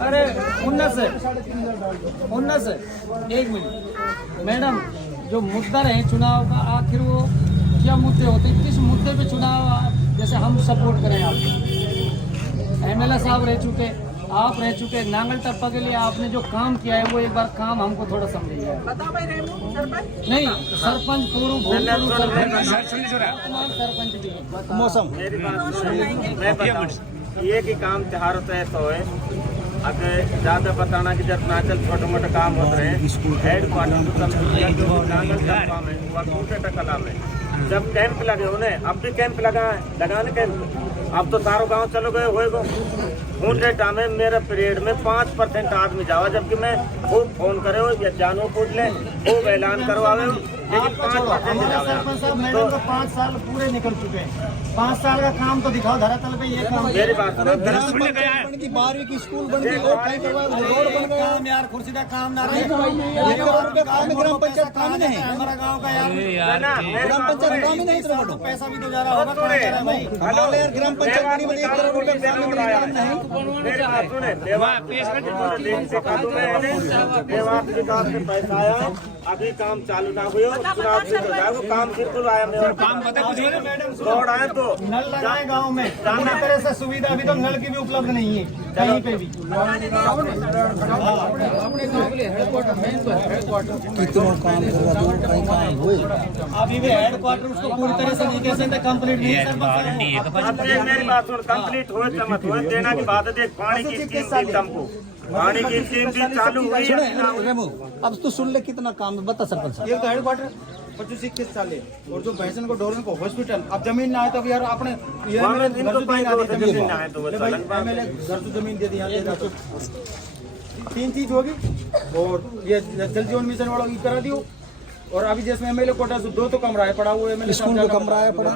अरे उन्नस एक minute madam, जो मुद्दा रहे चुनाव का, आखिर वो क्या मुद्दे होते हैं? किस मुद्दे पे चुनाव जैसे हम सपोर्ट करें? आप एमएलए साहब रह चुके, आप रह चुके, नांगल टप्पा के लिए आपने जो काम किया है वो एक बार काम हमको थोड़ा समझिए। नहीं सरपंच सरपंच भी मौसम ये की काम त्योहार होता है तो है अगर ज्यादा बताना कि जब नाचल छोटे मोटे काम होते हैं हेड क्वार्टर में कला में जब कैंप लगे उन्हें अब भी कैंप लगाने कैंप अब तो सारो गांव चलो गए होएगो उन डेटा में मेरे पीरियड में 5% आदमी जावा, जबकि मैं खूब फोन करे हो या जानो पूछ ले खूब ऐलान करवावे हो, लेकिन 5% जावा। तो 5 साल पूरे निकल चुके हैं, 5 साल का काम तो दिखाओ धरातल पे। ये काम मेरी बात सुनो, 12वीं की स्कूल बन गई, रोड बन गया यार, कुर्सी का काम ना रहे, ग्राम पंचायत काम नहीं है हमारा गाँव का यार, ग्राम पंचायत काम ही नहीं तो पैसा भी तो जा रहा होगा भाई। हेलो यार, ग्राम पंचायत बनी बनी 1 करोड़ रुपए नहीं। मेरी बात सुने, विकास में पैसा आया, अभी काम चालू ना हुआ, चुनाव फिर हो जाए, वो काम बिल्कुल आया मेरा काम दौड़ आए तो नल लगाए गाँव में, पूरी तरह से सुविधा अभी तो नल की भी उपलब्ध नहीं है कहीं पे भी। कितना काम हुए अभी भी हेड क्वार्टर उसको पूरी तरह से लीकेशन कंप्लीट नहीं है। मेरी बात सुन, कंप्लीट हुए चमत हुए देना की बात है। देख पानी की स्कीम दी तुमको, पानी की स्कीम भी चालू हुई। रेमू अब तो सुन ले कितना काम है, बता सरपंच साहब। ये तो हेड क्वार्टर 25-21 साल है, और जो भैंसन को डोरन को हॉस्पिटल, अब जमीन ना है तो यार अपने घर से जमीन दे दी, यहाँ दे तो 3 चीज होगी। और ये जल जीवन मिशन वालों की करा दियो, और अभी जैसे एमएलए कोटा से 2 तो कमरा है पड़ा, वो एमएलए स्कूल को कमरा है पड़ा,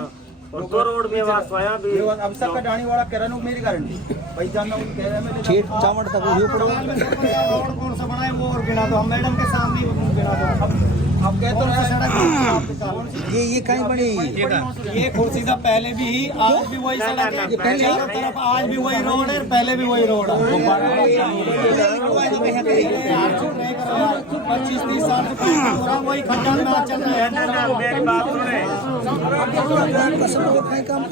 और 2 रोड में अब सबका डाणी वाला करा नो, मेरी गारंटी भाई जानना ठेठ चावड़ तक ये पड़ा। रोड कौन सा बना है वो और गिना दो, हम मैडम के सामने गिना दो। अब कहते हो सड़क ये कहीं बनी, ये खुर्सीदा पहले भी ही, आज भी वही सड़क है, पहले तरफ आज भी वही रोड है, पहले भी वही रोड है। 25-30 साल से वही खड्डा में चल रहा है। मेरी बात सुने, काम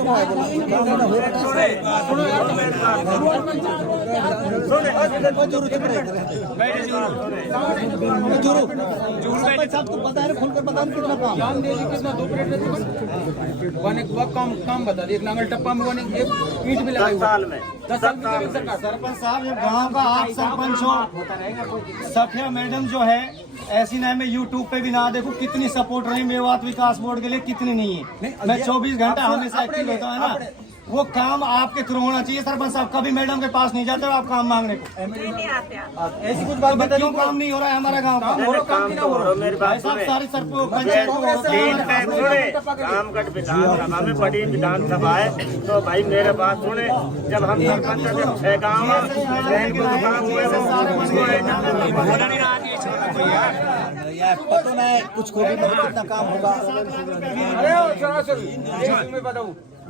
सबको पता है, खुलकर बता कितना काम कितना 2 काम बता दी। एक नांगल टप्पा में एक ईंट भी लगाई 10 साल में 10 साल में सरपंच साहब, जब गाँव का आप सरपंच हो, सफिया मैडम जो है ऐसी ना मैं यूट्यूब पे भी ना देखूं कितनी सपोर्ट रही मेवात विकास बोर्ड के लिए, कितनी नहीं है। मैं 24 घंटा हमेशा एक्टिव रहता हूँ ना, वो काम आपके थ्रू होना चाहिए सरपंच साहब। कभी मैडम के पास नहीं जाते हो आप काम मांगने को, ऐसी कुछ बात बता, क्यों काम नहीं हो रहा है हमारा गाँव का? मेरी बात साहब सुने, सारी रामगढ़ विधानसभा में बड़ी विधानसभा है, तो भाई मेरे बात सुने, जब हम सरपंच 6 गाँव पता नहीं कुछ को भी कितना काम होगा।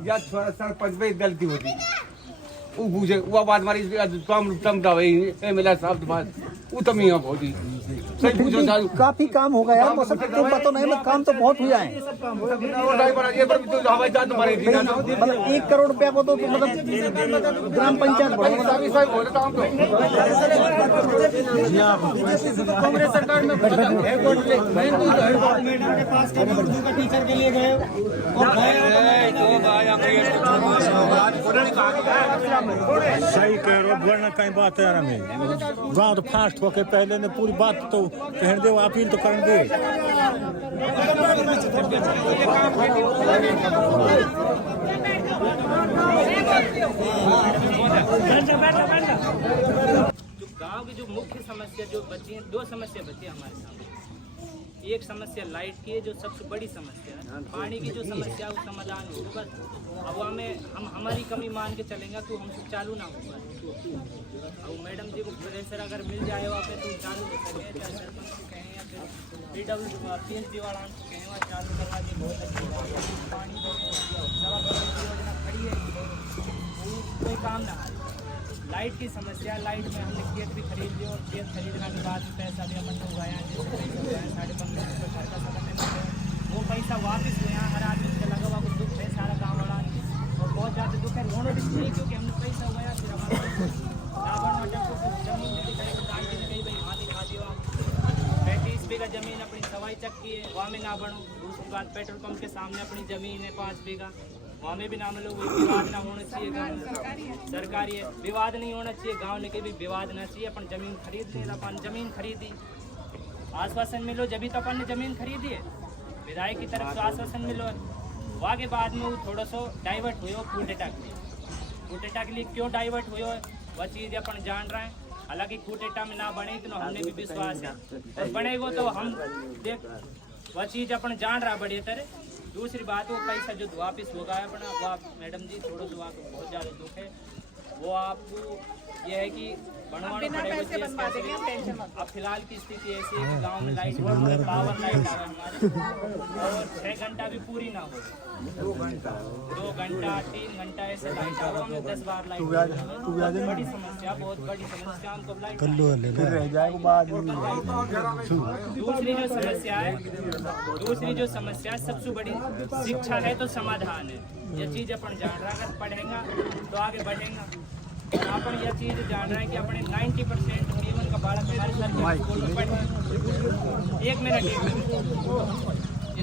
या सरपंच में गलती होती वो बुझे वो बात हमारी काम तमदा भाई एमएलए साहब के पास वो तम ही होती सही पूछो चालू काफी काम होगा यार, मौसम क्यों पता नहीं, मैं काम तो बहुत हुआ है। हवाई जहाज मारे थी मतलब 1 करोड़ रुपया को तो मतलब ग्राम पंचायत कांग्रेस सरकार में मैडम के पास टीचर के लिए गए सही कह रहे हो, वरना कहीं बात है हमें गाँव तो फास्ट होके पहले ने पूरी बात तो कहने दे, अपील तो करने दे। जो गांव की जो मुख्य समस्या जो बची है, 2 समस्या बची है हमारे सामने। एक समस्या लाइट की है जो सबसे बड़ी समस्या है। पानी की जो समस्या है वो समाधान हो बस। अब हमें हम हमारी कमी मान के चलेंगे तो हमसे चालू ना होगा। अब मैडम जी को प्रेशर अगर मिल जाए वहाँ पे तो चालू हो सके, चाहे सरपंच को कहें या फिर PWD वाला कहें वहाँ चालू करवा दिए, बहुत अच्छी बात है। पानी दवा की योजना खड़ी है वो कोई काम ना आए। लाइट की समस्या, लाइट में हमने खेत भी खरीद लिया और खेत खरीदने के बाद पैसा भी हमने उगाया, जैसे पैसा उगाया 15.5 रुपये घर का सब हमने वो पैसा वापस हो यहाँ हर आदमी से लगा हुआ कुछ दुख है सारा गाँव वाला और बहुत ज़्यादा दुख है। रोड इसलिए क्योंकि हमने पैसा उगाया फिर हमारा लाभन जब जमीन में दिखाई डालते गई भाई वहाँ दिखा दिया 35 बीघा जमीन अपनी सवाई चक की है वहाँ में ना बढ़ो। दूसरी बात पेट्रोल पंप के सामने अपनी ज़मीन है 5 बीघा, वहाँ में भी नाम लो। विवाद ना होना चाहिए, गाँव सरकारी है, विवाद नहीं होना चाहिए, गांव में भी विवाद ना चाहिए। अपन जमीन खरीद ले, अपन जमीन खरीदी, आश्वासन मिलो जब तो अपन ने जमीन खरीदी है, विधायक की तरफ से आश्वासन मिलो। वहाँ के बाद में वो थोड़ा सा डाइवर्ट हुए कूटेटा के लिए क्यों डाइवर्ट हुए वह चीज़ अपन जान रहे हैं। हालांकि कूटेटा में ना बने तो हमने भी विश्वास है और बनेगा तो हम देख वह चीज़ अपन जान रहा बढ़िया तरह। दूसरी बात वो पैसा जो वापस होगा अपना वो आप मैडम जी थोड़ा सा आपको बहुत ज़्यादा दुख है वो आपको ये है कि बनवाना पड़ेगा। अब फिलहाल की स्थिति ऐसी है कि गांव में लाइट पावर लाइट आ रहा हमारे और 6 घंटा भी पूरी ना हो, 2 घंटा 3 घंटा ऐसे लाइट आ रहा हमें 10 बार लाइट। बड़ी समस्या, बहुत बड़ी समस्या हमको लाइट। दूसरी जो समस्या है सबसे बड़ी शिक्षा है तो समाधान है। ये चीज़ अपन जान रहा है अगर पढ़ेगा तो आगे बढ़ेगा। अपन यह चीज़ जान रहे हैं कि अपने 90% जीवन का बालक हमारे सरकारी स्कूल में पढ़े। एक मिनट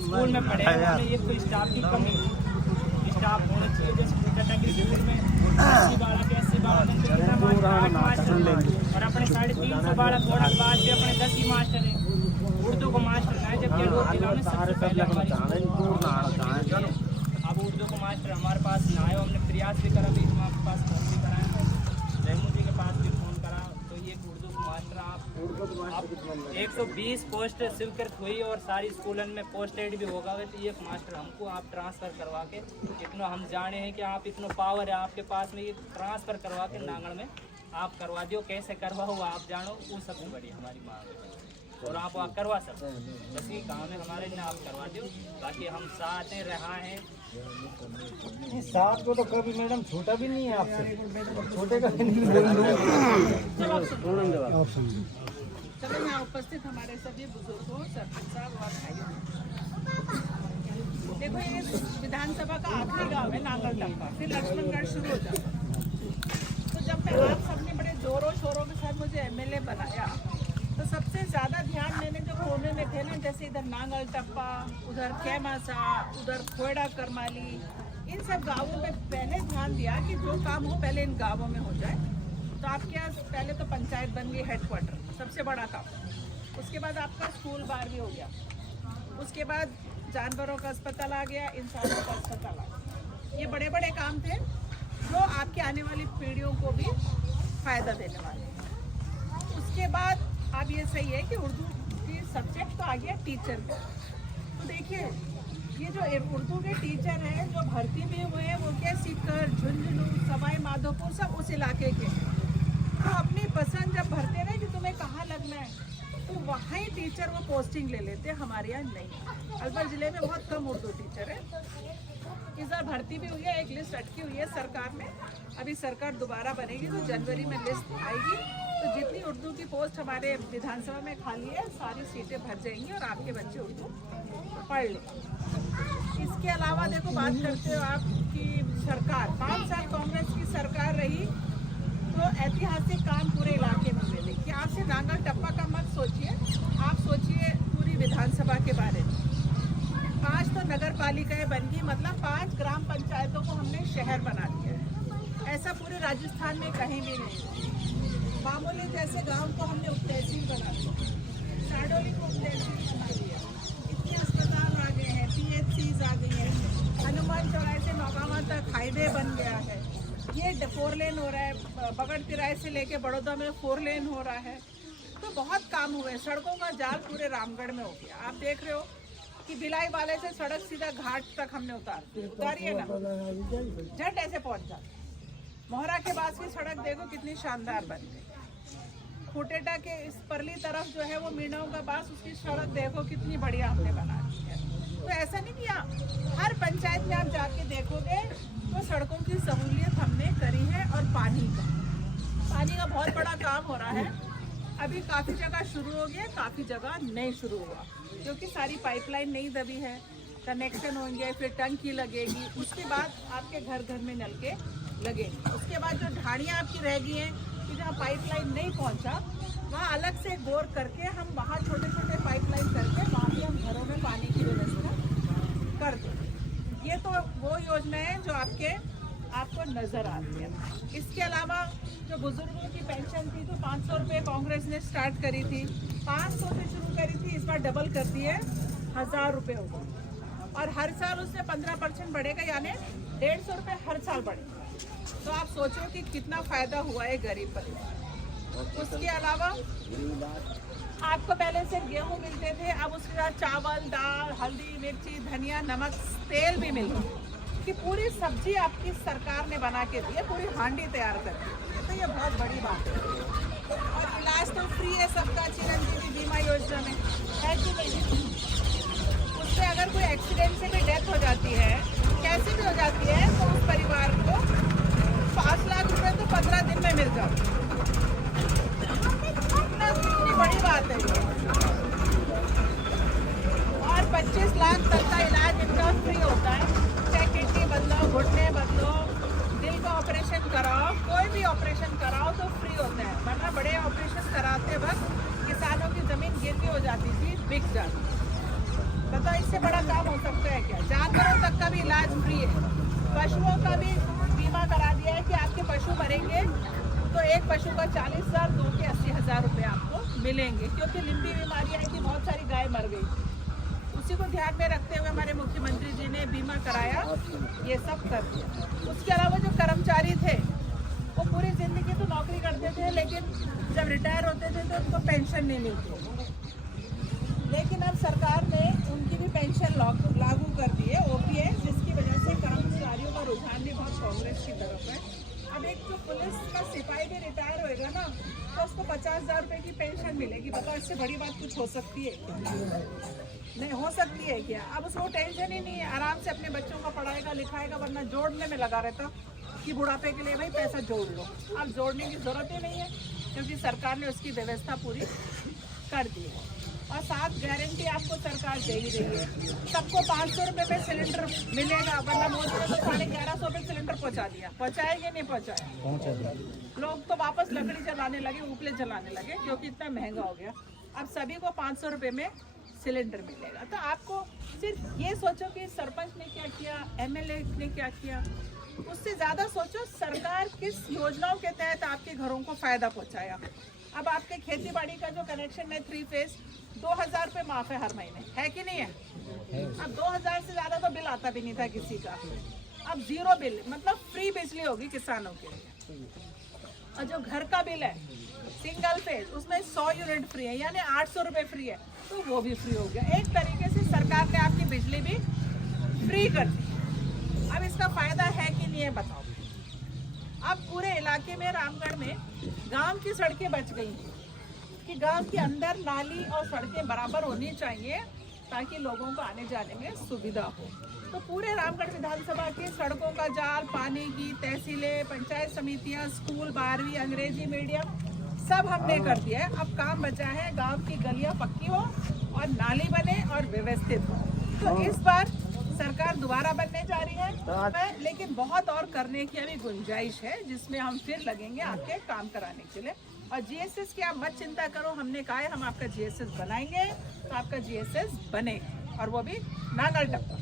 स्कूल में पढ़े एक तो स्टाफ की कमी, स्टाफ होना चाहिए। जैसे कि स्कूल में 80 बालक 80 बालक 8 मास्टर और अपने 350 बालक होने के बाद भी अपने 10 ही मास्टर हैं। उर्दू को मास्टर है जबकि लोग जिला में सबसे पहले हमारी अब उर्दू को मास्टर हमारे पास ना आए। हमने प्रयास भी करा, बीच में आपके पास फोन भी कराया, रेमू जी के पास भी फोन करा तो ये उर्दू को मास्टर आप 120 पोस्ट स्वीकृत हुई और सारी स्कूलन में पोस्टेड भी होगा तो ये मास्टर हमको आप ट्रांसफ़र करवा के इतना हम जाने हैं कि आप इतना पावर है आपके पास में, ये ट्रांसफ़र करवा के नांगड़ में आप करवा दियो। कैसे करवाओ आप जानो, वो सबसे बड़ी हमारी मांग है और आप वहाँ करवा सकते हैं। जैसे काम है हमारे ना आप करवा दो, बाकी हम साथ हैं रहा हैं। साथ को तो कभी मैडम छोटा भी नहीं है आपसे, छोटे का भी नहीं। चलो यहाँ उपस्थित हमारे सभी बुजुर्गों, सरपंच साहब और भाइयों, देखो ये विधानसभा का आखिरी गांव है नांगल टप्पा, फिर लक्ष्मणगढ़ शुरू हो जाता। तो जब मैं आप सबने बड़े जोरों शोरों के साथ मुझे MLA बनाया तो सबसे ज़्यादा ध्यान मैंने जो कोने में थे ना, जैसे इधर नांगल टप्पा, उधर कैमासा, उधर खोड़ा करमाली, इन सब गांवों में पहले ध्यान दिया कि जो काम हो पहले इन गांवों में हो जाए। तो आपके यहाँ पहले तो पंचायत बन गई हेडक्वार्टर, सबसे बड़ा काम। उसके बाद आपका स्कूल बार भी हो गया, उसके बाद जानवरों का अस्पताल आ गया, इंसानों का अस्पताल आ गया। ये बड़े बड़े काम थे जो आपके आने वाली पीढ़ियों को भी फ़ायदा देने वाले। उसके बाद अब ये सही है कि उर्दू की सब्जेक्ट तो आ गया टीचर का। तो देखिए ये जो उर्दू के टीचर हैं जो भर्ती में हुए हैं वो क्या सीकर, झुंझुनू, सवाई माधोपुर सब उस इलाके के हैं। तो अपनी पसंद जब भरते रहे कि तुम्हें कहाँ लगना है तो वहाँ ही टीचर वो पोस्टिंग ले लेते, हमारे यहाँ नहीं। अलवर ज़िले में बहुत कम उर्दू टीचर है। इस बार भर्ती भी हुई है, एक लिस्ट अटकी हुई है सरकार में, अभी सरकार दोबारा बनेगी तो जनवरी में लिस्ट आएगी। तो जितनी उर्दू की पोस्ट हमारे विधानसभा में खाली है सारी सीटें भर जाएंगी और आपके बच्चे उर्दू पढ़ लें। इसके अलावा देखो बात करते हो आपकी सरकार 5 साल कांग्रेस की सरकार रही तो ऐतिहासिक काम पूरे इलाके में हुए। देखिए आप सिर्फ नांगल टप्पा का मत सोचिए, आप सोचिए पूरी विधानसभा के बारे में। 5 तो नगर पालिकाएँ बन गई, मतलब 5 ग्राम पंचायतों को हमने शहर बना दिया है। ऐसा पूरे राजस्थान में कहीं भी नहीं। मामूली जैसे गांव को हमने उप तहसील बना दिया, साडोली को उप तहसील बना दिया, इतने अस्पताल आ गए हैं, PHCs आ गई हैं, हनुमान चौराहे से नौगावा तक हाईवे बन गया है, ये 4 लेन हो रहा है, बगड़ तिराहे से लेके बड़ौदा में 4 लेन हो रहा है। तो बहुत काम हुए, सड़कों का जाल पूरे रामगढ़ में हो गया। आप देख रहे हो कि भिलाई वाले से सड़क सीधा घाट तक हमने उतारी है ना, झट ऐसे पहुंच जाते। मोहरा के पास की सड़क देखो कितनी शानदार बन गई। खुटेटा के इस परली तरफ जो है वो मीनाओं का पास, उसकी सड़क देखो कितनी बढ़िया हमने बना दी है। तो ऐसा नहीं किया, हर पंचायत में आप जाके देखोगे तो सड़कों की सहूलियत हमने करी है। और पानी का बहुत बड़ा काम हो रहा है। अभी काफ़ी जगह शुरू हो गया, काफ़ी जगह नहीं शुरू हुआ, क्योंकि सारी पाइपलाइन नहीं दबी है। कनेक्शन होंगे, फिर टंकी लगेगी, उसके बाद आपके घर घर में नलके लगेंगे। उसके बाद जो ढाणियाँ आपकी रह गई हैं कि जहाँ पाइपलाइन नहीं पहुँचा, वहाँ अलग से बोर करके हम वहाँ छोटे छोटे पाइपलाइन करके वहाँ भी हम घरों में पानी की व्यवस्था कर दें। ये तो वो योजना है जो आपको नज़र आती है। इसके अलावा जो बुजुर्गों की पेंशन थी तो 500 रुपये कांग्रेस ने स्टार्ट करी थी, 500 से शुरू करी थी, इस बार डबल कर दी है, 1000 रुपये होगा। और हर साल उससे 15% बढ़ेगा, यानी 150 रुपये हर साल बढ़ेगा। तो आप सोचो कि कितना फ़ायदा हुआ है गरीब परिवार। उसके अलावा आपको पहले सिर्फ गेहूँ मिलते थे, अब उसके साथ चावल, दाल, हल्दी, मिर्ची, धनिया, नमक, तेल भी मिल रहा है कि पूरी सब्जी आपकी सरकार ने बना के दी है, पूरी हांडी तैयार कर दी। तो ये बहुत बड़ी बात है। और इलाज तो फ्री है सबका चिरंजीवी बीमा योजना में, है कि नहीं? उससे अगर कोई एक्सीडेंट से भी डेथ हो जाती है, कैसे भी हो जाती है, तो उस परिवार को 5 लाख रुपए तो 15 दिन में मिल जाते हैं। कितनी बड़ी बात है ये। और 25 लाख तक का इलाज इनका फ्री होता है, चाहे किडनी बदलो, घुटने बदलो, दिल का ऑपरेशन कराओ, कोई भी ऑपरेशन कराओ तो फ्री होता है। वरना बड़े ऑपरेशन कराते वक्त किसानों की ज़मीन गिरवी हो जाती थी, बिक जाती। बताओ इससे बड़ा काम हो सकता है क्या? जानवरों तक का भी इलाज फ्री है। पशुओं का भी बीमा करा दिया है कि आपके पशु मरेंगे तो एक पशु का 40,000, 2 के 80,000 रुपये आपको मिलेंगे, क्योंकि लंबी बीमारी आई थी, बहुत सारी गाय मर गई। उसी को ध्यान में रखते हुए हमारे मुख्यमंत्री जी ने बीमा कराया, ये सब कर दिया। उसके अलावा जो कर्मचारी थे वो पूरी ज़िंदगी तो नौकरी करते थे, लेकिन जब रिटायर होते थे तो उनको पेंशन नहीं मिलती। लेकिन अब सरकार ने उनकी भी पेंशन लागू कर दी है, ओपीएस, जिसकी वजह से कर्मचारियों का रुझान भी बहुत कांग्रेस की तरफ है। अब एक जो पुलिस का सिपाही भी रिटायर होएगा ना, तो उसको 50,000 रुपये की पेंशन मिलेगी। बताओ इससे बड़ी बात कुछ हो सकती है क्या? नहीं हो सकती है क्या? अब उसको टेंशन ही नहीं है, आराम से अपने बच्चों का पढ़ाएगा लिखाएगा, वरना जोड़ने में लगा रहता कि बुढ़ापे के लिए भाई पैसा जोड़ लो। अब जोड़ने की ज़रूरत ही नहीं है, क्योंकि सरकार ने उसकी व्यवस्था पूरी कर दी है। और 7 गारंटी आपको सरकार दे ही रही है। सबको 500 रुपये में सिलेंडर मिलेगा, वरना मोदी ने तो 1150 पे सिलेंडर पहुंचा दिया। पहुंचाया कि नहीं पहुंचाया? लोग तो वापस लकड़ी जलाने लगे, उपले जलाने लगे, क्योंकि इतना महंगा हो गया। अब सभी को 500 रुपये में सिलेंडर मिलेगा। तो आपको सिर्फ ये सोचो कि सरपंच ने क्या किया, एमएलए ने क्या किया, उससे ज़्यादा सोचो सरकार किस योजनाओं के तहत आपके घरों को फ़ायदा पहुँचाया। अब आपके खेती बाड़ी का जो कनेक्शन है 3 फेज, 2000 रुपये माफ़ है हर महीने, है कि नहीं है? अब 2000 से ज़्यादा तो बिल आता भी नहीं था किसी का। अब 0 बिल, मतलब फ्री बिजली होगी किसानों के लिए। और जो घर का बिल है सिंगल फेज, उसमें 100 यूनिट फ्री है, यानी 800 रुपये फ्री है, तो वो भी फ्री हो गया। एक तरीके से सरकार ने आपकी बिजली भी फ्री कर दी। अब इसका फ़ायदा है कि नहीं है बताओ? अब पूरे इलाके में, रामगढ़ में गांव की सड़कें बच गई हैं कि गांव के अंदर नाली और सड़कें बराबर होनी चाहिए ताकि लोगों को आने जाने में सुविधा हो। तो पूरे रामगढ़ विधानसभा की सड़कों का जाल, पानी की तहसीलें, पंचायत समितियां, स्कूल, 12वीं, अंग्रेजी मीडियम सब हमने कर दिया है। अब काम बचा है गांव की गलियां पक्की हो और नाली बने और व्यवस्थित हो। तो इस बार सरकार दोबारा बनने जा रही है, लेकिन बहुत और करने की अभी गुंजाइश है, जिसमें हम फिर लगेंगे आपके काम कराने के लिए। और जीएसएस की आप मत चिंता करो, हमने कहा है हम आपका जीएसएस बनाएंगे, तो आपका जीएसएस बनेगा, और वो भी नांगल टप्पा।